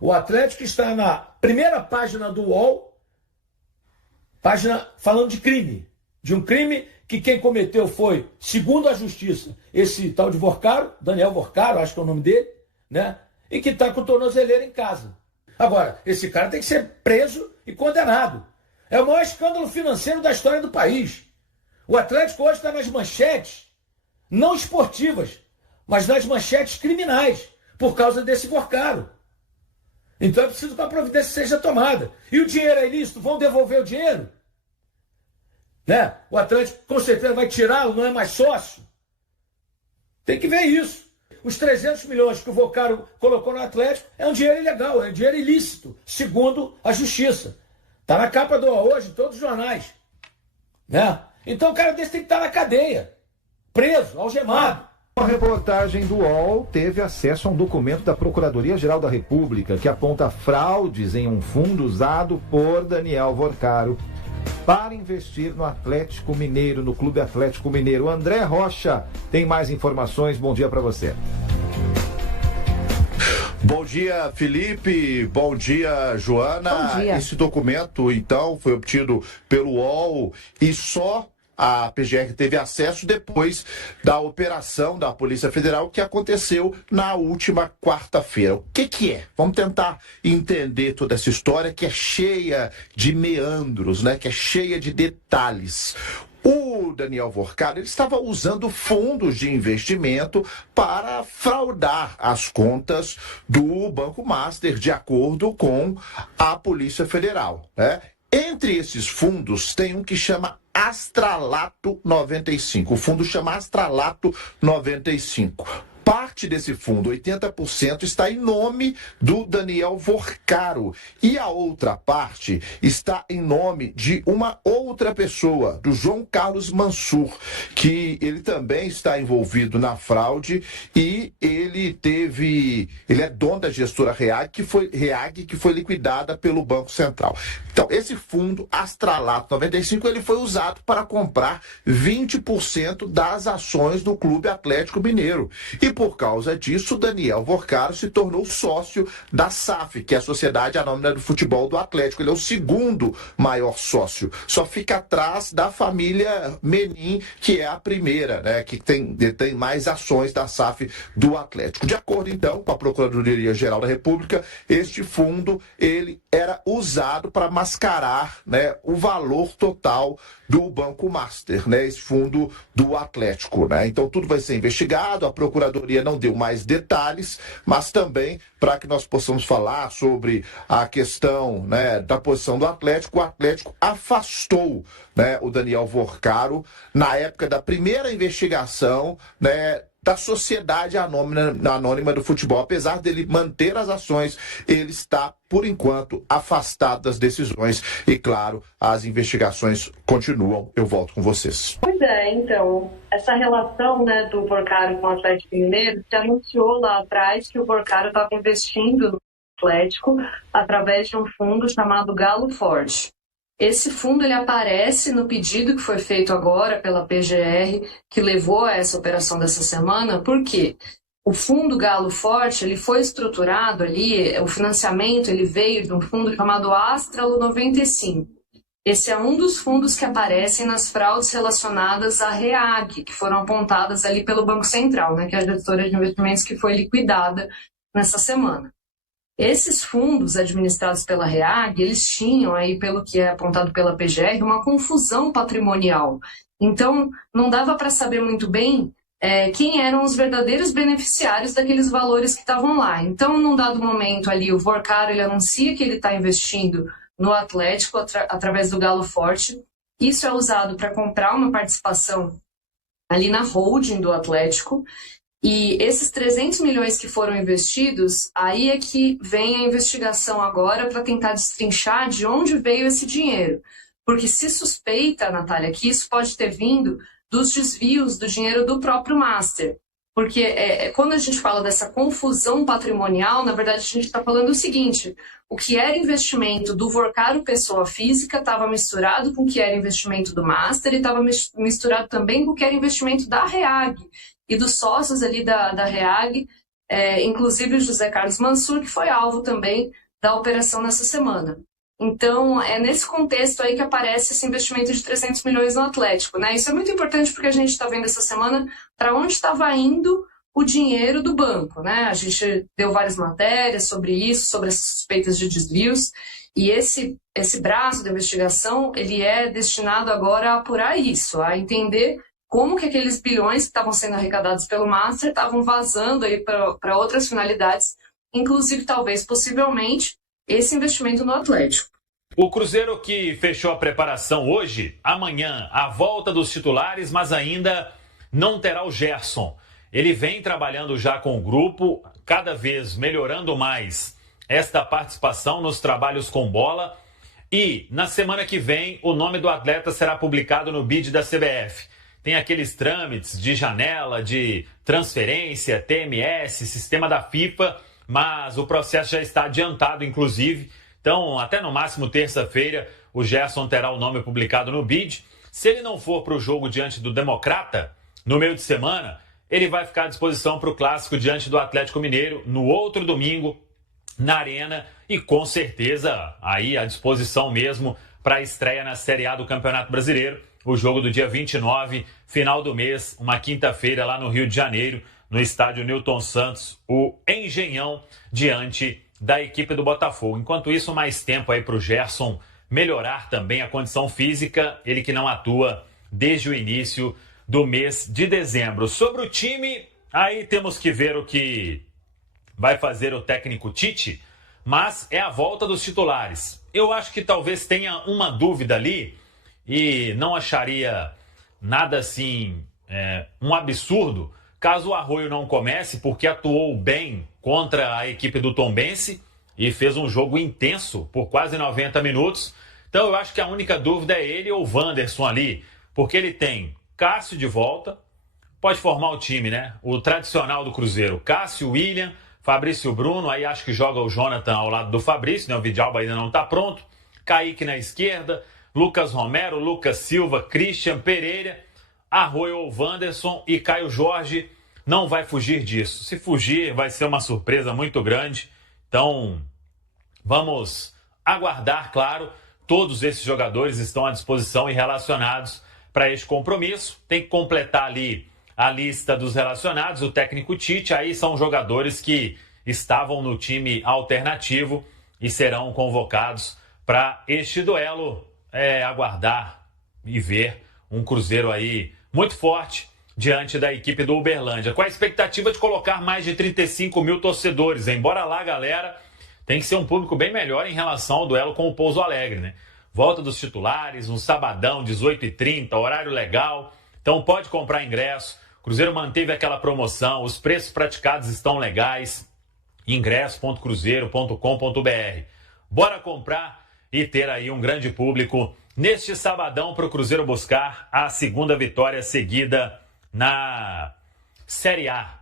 O Atlético está na primeira página do UOL, página falando de crime. De um crime que quem cometeu foi, segundo a justiça, esse tal de Vorcaro, Daniel Vorcaro, acho que é o nome dele, né? E que está com tornozeleira em casa. Agora, esse cara tem que ser preso e condenado. É o maior escândalo financeiro da história do país. O Atlético hoje está nas manchetes, não esportivas, mas nas manchetes criminais, por causa desse Vorcaro. Então é preciso que a providência seja tomada. E o dinheiro é ilícito? Vão devolver o dinheiro? Né? O Atlético com certeza vai tirá-lo, não é mais sócio. Tem que ver isso. Os 300 milhões que o Vorcaro colocou no Atlético é um dinheiro ilegal, é um dinheiro ilícito, segundo a justiça. Está na capa do UOL hoje, em todos os jornais. Né? Então o cara desse tem que estar na cadeia, preso, algemado. A reportagem do UOL teve acesso a um documento da Procuradoria-Geral da República que aponta fraudes em um fundo usado por Daniel Vorcaro para investir no Atlético Mineiro, no Clube Atlético Mineiro. André Rocha tem mais informações. Bom dia para você. Bom dia, Felipe. Bom dia, Joana. Bom dia. Esse documento, então, foi obtido pelo UOL e só a PGR teve acesso depois da operação da Polícia Federal que aconteceu na última quarta-feira. O que é? Vamos tentar entender toda essa história que é cheia de meandros, né? Que é cheia de detalhes. O Daniel Vorcaro, ele estava usando fundos de investimento para fraudar as contas do Banco Master, de acordo com a Polícia Federal, né? Entre esses fundos tem um que chama Astralato 95. O fundo chama Astralato 95. Parte desse fundo, 80%, está em nome do Daniel Vorcaro. E a outra parte está em nome de uma outra pessoa, do João Carlos Mansur, que ele também está envolvido na fraude e ele é dono da gestora REAG, que foi liquidada pelo Banco Central. Então, esse fundo Astralato 95, ele foi usado para comprar 20% das ações do Clube Atlético Mineiro. E por causa disso, Daniel Vorcaro se tornou sócio da SAF, que é a Sociedade Anônima do Futebol do Atlético. Ele é o segundo maior sócio. Só fica atrás da família Menin, que é a primeira, né, que tem mais ações da SAF do Atlético. De acordo, então, com a Procuradoria-Geral da República, este fundo ele era usado para mascarar, né, o valor total do Banco Master, né, esse fundo do Atlético, né? Então tudo vai ser investigado, a Procuradoria não deu mais detalhes, mas também para que nós possamos falar sobre a questão, né, da posição do Atlético, o Atlético afastou, né, o Daniel Vorcaro na época da primeira investigação, né, da Sociedade Anônima do Futebol. Apesar dele manter as ações, ele está, por enquanto, afastado das decisões. E, claro, as investigações continuam. Eu volto com vocês. Pois é, então, essa relação, né, do Vorcaro com o Atlético Mineiro, se anunciou lá atrás que o Vorcaro estava investindo no Atlético através de um fundo chamado Galo Forte. Esse fundo ele aparece no pedido que foi feito agora pela PGR, que levou a essa operação dessa semana, porque o fundo Galo Forte ele foi estruturado ali, o financiamento ele veio de um fundo chamado Astralo 95. Esse é um dos fundos que aparecem nas fraudes relacionadas à REAG, que foram apontadas ali pelo Banco Central, né, que é a gestora de investimentos que foi liquidada nessa semana. Esses fundos administrados pela REAG, eles tinham aí, pelo que é apontado pela PGR, uma confusão patrimonial. Então, não dava para saber muito bem quem eram os verdadeiros beneficiários daqueles valores que estavam lá. Então, num dado momento ali, o Vorcaro ele anuncia que ele está investindo no Atlético através do Galo Forte. Isso é usado para comprar uma participação ali na holding do Atlético. E esses 300 milhões que foram investidos, aí é que vem a investigação agora para tentar destrinchar de onde veio esse dinheiro. Porque se suspeita, Natália, que isso pode ter vindo dos desvios do dinheiro do próprio Master. Porque quando a gente fala dessa confusão patrimonial, na verdade a gente está falando o seguinte: o que era investimento do Vorcaro pessoa física estava misturado com o que era investimento do Master e estava misturado também com o que era investimento da REAG e dos sócios ali da REAG inclusive o José Carlos Mansur, que foi alvo também da operação nessa semana. Então, é nesse contexto aí que aparece esse investimento de 300 milhões no Atlético, né? Isso é muito importante porque a gente está vendo essa semana para onde estava indo o dinheiro do banco, né? A gente deu várias matérias sobre isso, sobre as suspeitas de desvios, e esse braço da investigação, ele é destinado agora a apurar isso, a entender como que aqueles bilhões que estavam sendo arrecadados pelo Master estavam vazando aí para outras finalidades, inclusive, talvez, possivelmente, esse investimento no Atlético. O Cruzeiro que fechou a preparação hoje, amanhã, a volta dos titulares, mas ainda não terá o Gerson. Ele vem trabalhando já com o grupo, cada vez melhorando mais esta participação nos trabalhos com bola. E na semana que vem, o nome do atleta será publicado no BID da CBF. Tem aqueles trâmites de janela, de transferência, TMS, sistema da FIFA, mas o processo já está adiantado, inclusive. Então, até no máximo terça-feira, o Gerson terá o nome publicado no BID. Se ele não for para o jogo diante do Democrata, no meio de semana, ele vai ficar à disposição para o clássico diante do Atlético Mineiro, no outro domingo, na Arena, e com certeza aí à disposição mesmo para a estreia na Série A do Campeonato Brasileiro, o jogo do dia 29, final do mês, uma quinta-feira lá no Rio de Janeiro, no estádio Newton Santos, o Engenhão, diante da equipe do Botafogo. Enquanto isso, mais tempo aí para o Gerson melhorar também a condição física, ele que não atua desde o início do mês de dezembro. Sobre o time, aí temos que ver o que vai fazer o técnico Tite, mas é a volta dos titulares. Eu acho que talvez tenha uma dúvida ali, e não acharia nada assim, um absurdo, caso o Arroio não comece, porque atuou bem contra a equipe do Tombense e fez um jogo intenso por quase 90 minutos. Então eu acho que a única dúvida é ele ou o Wanderson ali, porque ele tem Cássio de volta, pode formar o time, né? O tradicional do Cruzeiro, Cássio, William, Fabrício Bruno, aí acho que joga o Jonathan ao lado do Fabrício, né? O Vidalba ainda não está pronto, Kaique na esquerda, Lucas Romero, Lucas Silva, Christian Pereira, Arroio ou Wanderson e Caio Jorge não vai fugir disso. Se fugir, vai ser uma surpresa muito grande. Então, vamos aguardar, claro. Todos esses jogadores estão à disposição e relacionados para este compromisso. Tem que completar ali a lista dos relacionados, o técnico Tite. Aí são jogadores que estavam no time alternativo e serão convocados para este duelo. Aguardar e ver um Cruzeiro aí muito forte diante da equipe do Uberlândia, com a expectativa de colocar mais de 35 mil torcedores. Embora lá, galera, tem que ser um público bem melhor em relação ao duelo com o Pouso Alegre, né? Volta dos titulares, um sabadão, 18h30, horário legal. Então pode comprar ingresso. O Cruzeiro manteve aquela promoção, os preços praticados estão legais. ingresso.cruzeiro.com.br. Bora comprar e ter aí um grande público neste sabadão para o Cruzeiro buscar a segunda vitória seguida na Série A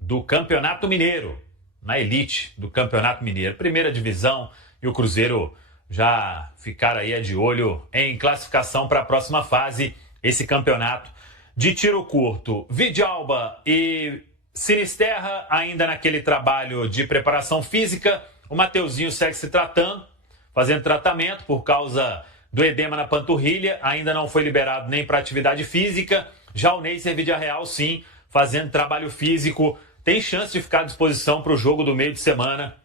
do Campeonato Mineiro, na elite do Campeonato Mineiro, primeira divisão, e o Cruzeiro já ficar aí de olho em classificação para a próxima fase, esse campeonato de tiro curto. Vidalba e Sinisterra ainda naquele trabalho de preparação física, o Mateuzinho segue se tratando, fazendo tratamento por causa do edema na panturrilha, ainda não foi liberado nem para atividade física. Já o Neycer Vidiarreal, sim, fazendo trabalho físico, tem chance de ficar à disposição para o jogo do meio de semana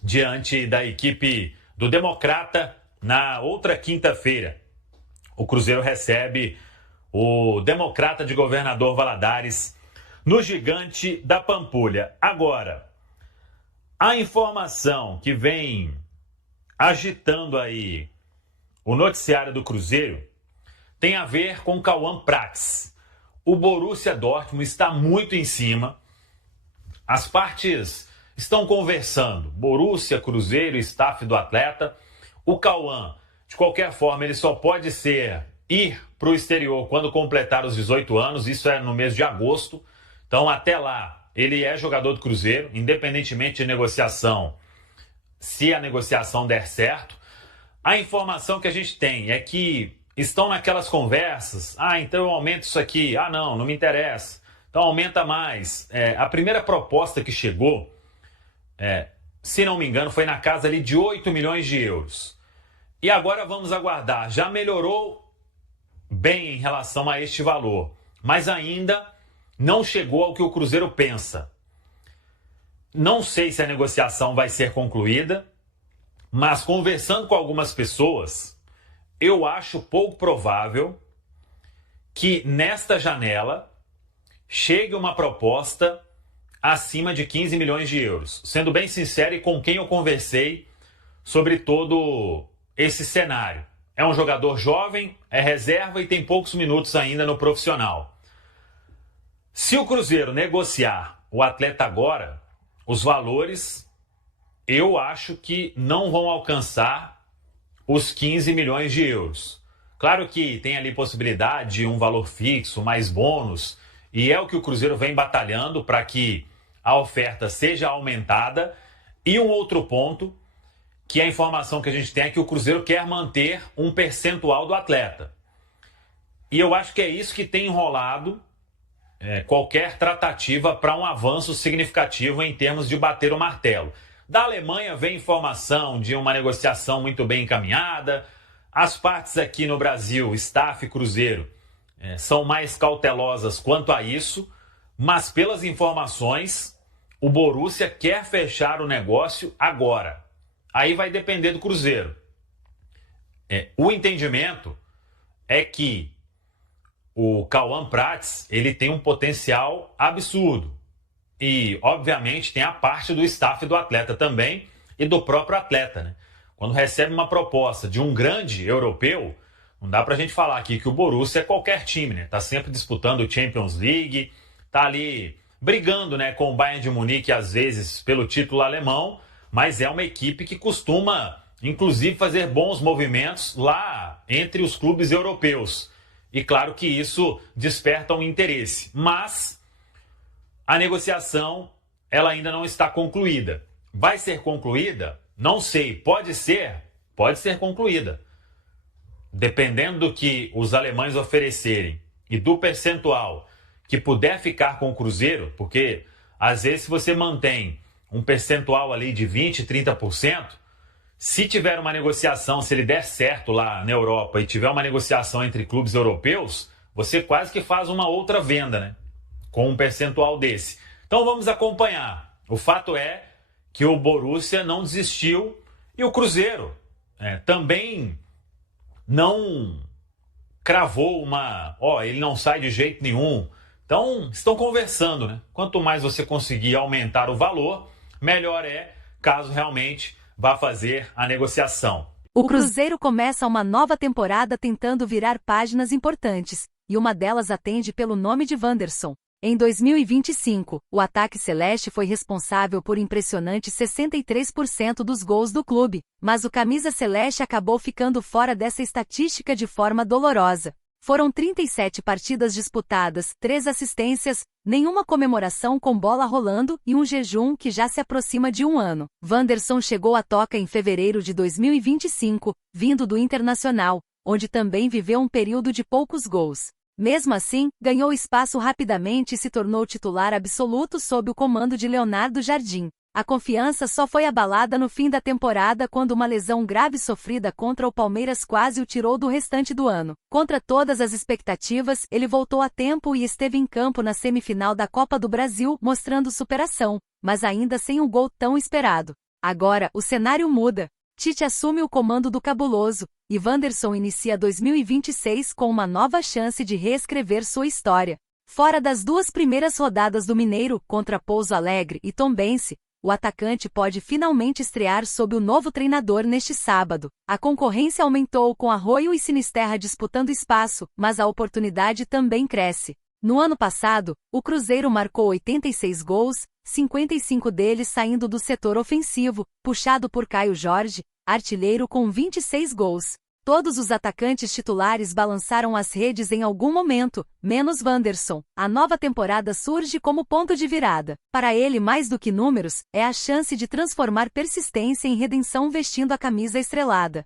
diante da equipe do Democrata na outra quinta-feira. O Cruzeiro recebe o Democrata de Governador Valadares no Gigante da Pampulha. Agora, a informação que vem agitando aí o noticiário do Cruzeiro tem a ver com Cauã Prats. O Borussia Dortmund está muito em cima. As partes estão conversando. Borussia, Cruzeiro, staff do atleta. O Cauã, de qualquer forma, ele só pode ir para o exterior quando completar os 18 anos. Isso é no mês de agosto. Então, até lá, ele é jogador do Cruzeiro, independentemente de negociação, se a negociação der certo. A informação que a gente tem é que estão naquelas conversas. Então eu aumento isso aqui. Não me interessa. Então aumenta mais. A primeira proposta que chegou, se não me engano, foi na casa ali de 8 milhões de euros. E agora vamos aguardar. Já melhorou bem em relação a este valor, mas ainda não chegou ao que o Cruzeiro pensa. Não sei se a negociação vai ser concluída, mas conversando com algumas pessoas, eu acho pouco provável que nesta janela chegue uma proposta acima de 15 milhões de euros. Sendo bem sincero e com quem eu conversei sobre todo esse cenário. É um jogador jovem, é reserva e tem poucos minutos ainda no profissional. Se o Cruzeiro negociar o atleta agora, os valores, eu acho que não vão alcançar os 15 milhões de euros. Claro que tem ali possibilidade de um valor fixo, mais bônus, e é o que o Cruzeiro vem batalhando para que a oferta seja aumentada. E um outro ponto, que a informação que a gente tem é que o Cruzeiro quer manter um percentual do atleta. E eu acho que é isso que tem enrolado qualquer tratativa para um avanço significativo em termos de bater o martelo. Da Alemanha vem informação de uma negociação muito bem encaminhada. As partes aqui no Brasil, staff e Cruzeiro, são mais cautelosas quanto a isso, mas pelas informações, o Borussia quer fechar o negócio agora. Aí vai depender do Cruzeiro. O entendimento é que o Cauã Prats, ele tem um potencial absurdo. E, obviamente, tem a parte do staff do atleta também e do próprio atleta, né? Quando recebe uma proposta de um grande europeu, não dá pra gente falar aqui que o Borussia é qualquer time, né? Tá sempre disputando o Champions League, tá ali brigando, né, com o Bayern de Munique, às vezes, pelo título alemão, mas é uma equipe que costuma, inclusive, fazer bons movimentos lá entre os clubes europeus. E claro que isso desperta um interesse. Mas a negociação, ela ainda não está concluída. Vai ser concluída? Não sei. Pode ser concluída. Dependendo do que os alemães oferecerem e do percentual que puder ficar com o Cruzeiro, porque às vezes se você mantém um percentual ali de 20%, 30%, se tiver uma negociação, se ele der certo lá na Europa e tiver uma negociação entre clubes europeus, você quase que faz uma outra venda, né? Com um percentual desse. Então vamos acompanhar. O fato é que o Borussia não desistiu e o Cruzeiro também não cravou ele não sai de jeito nenhum. Então estão conversando, né? Quanto mais você conseguir aumentar o valor, melhor é, caso realmente vá fazer a negociação. O Cruzeiro começa uma nova temporada tentando virar páginas importantes, e uma delas atende pelo nome de Wanderson. Em 2025, o ataque celeste foi responsável por impressionantes 63% dos gols do clube, mas o camisa celeste acabou ficando fora dessa estatística de forma dolorosa. Foram 37 partidas disputadas, 3 assistências, nenhuma comemoração com bola rolando e um jejum que já se aproxima de um ano. Wanderson chegou à Toca em fevereiro de 2025, vindo do Internacional, onde também viveu um período de poucos gols. Mesmo assim, ganhou espaço rapidamente e se tornou titular absoluto sob o comando de Leonardo Jardim. A confiança só foi abalada no fim da temporada quando uma lesão grave sofrida contra o Palmeiras quase o tirou do restante do ano. Contra todas as expectativas, ele voltou a tempo e esteve em campo na semifinal da Copa do Brasil, mostrando superação, mas ainda sem um gol tão esperado. Agora, o cenário muda. Tite assume o comando do Cabuloso, e Wanderson inicia 2026 com uma nova chance de reescrever sua história. Fora das 2 primeiras rodadas do Mineiro, contra Pouso Alegre e Tombense, o atacante pode finalmente estrear sob o novo treinador neste sábado. A concorrência aumentou com Arroio e Sinisterra disputando espaço, mas a oportunidade também cresce. No ano passado, o Cruzeiro marcou 86 gols, 55 deles saindo do setor ofensivo, puxado por Caio Jorge, artilheiro com 26 gols. Todos os atacantes titulares balançaram as redes em algum momento, menos Wanderson. A nova temporada surge como ponto de virada. Para ele, mais do que números, é a chance de transformar persistência em redenção vestindo a camisa estrelada.